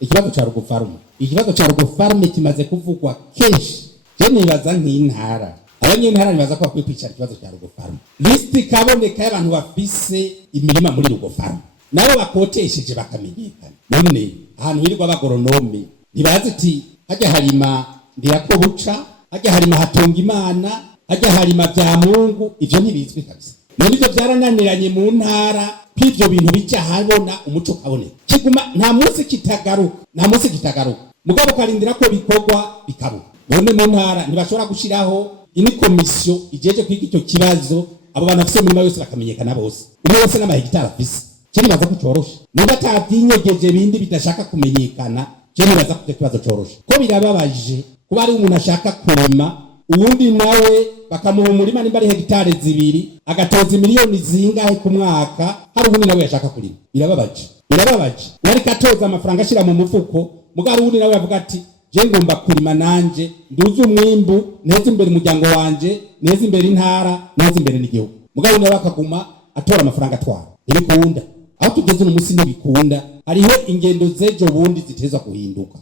ikibazo ca rugofarme, ikibazo ca rugofarme kimaze kuvugwa kenshi. Je nibaza nk'intara, abanyentara nibaza ko bakwiye kwicara ikibazo ca rugofarme, listi kaboneka y'abantu bafise imirima muri rugofarme nabo bakotesheje bakamenyekana. None ahantu hirirwa abagoronome ntibazi ati hajya harima Ndirakobuca, hajya harima Hatungimana, hajya harima Vyamungu, ivyo ntibizwi kabisa. None ivyo vyarananiranye mu ntara, kw'ivyo bintu bica habona umuco kaboneka, kiguma nta munsi kitagaruka, mugabo karindira ko bikorwa bikabuka. None mu ntara ntibashobora gushiraho ini komisiyo ijeje kwiga icyo kibazo, abo bantu bafise imirima yose bakamenyekana bose, umwe wese n'amahegitari afise. Kiri baza kucorosha niba tabyinyegeje bindi bidashaka kumenyekana. Kiri baza kujya kibazo corosha ko birababaje kuba ari umuntu ashaka kurema, uwundi nawe bakamuha umurima nimba ari hegitari 2 agatoza miliyoni zingahe ku mwaka, hari uwundi nawe yashaka kurima. Birababaje wari katoza amafaranga ashira mu mufuko, mugari uwundi nawe yavuga ati je ngomba kurima nanje nduze umwimbu, neze imbere umuryango wanje, neze imbere intara, neze imbere n'igihugu. Mugari nawe akaguma atora amafaranga atwara. Ibikunda aho tugeze no musi n'ibikunda, hariho ingendo zejo bundi ziteza kuhinduka.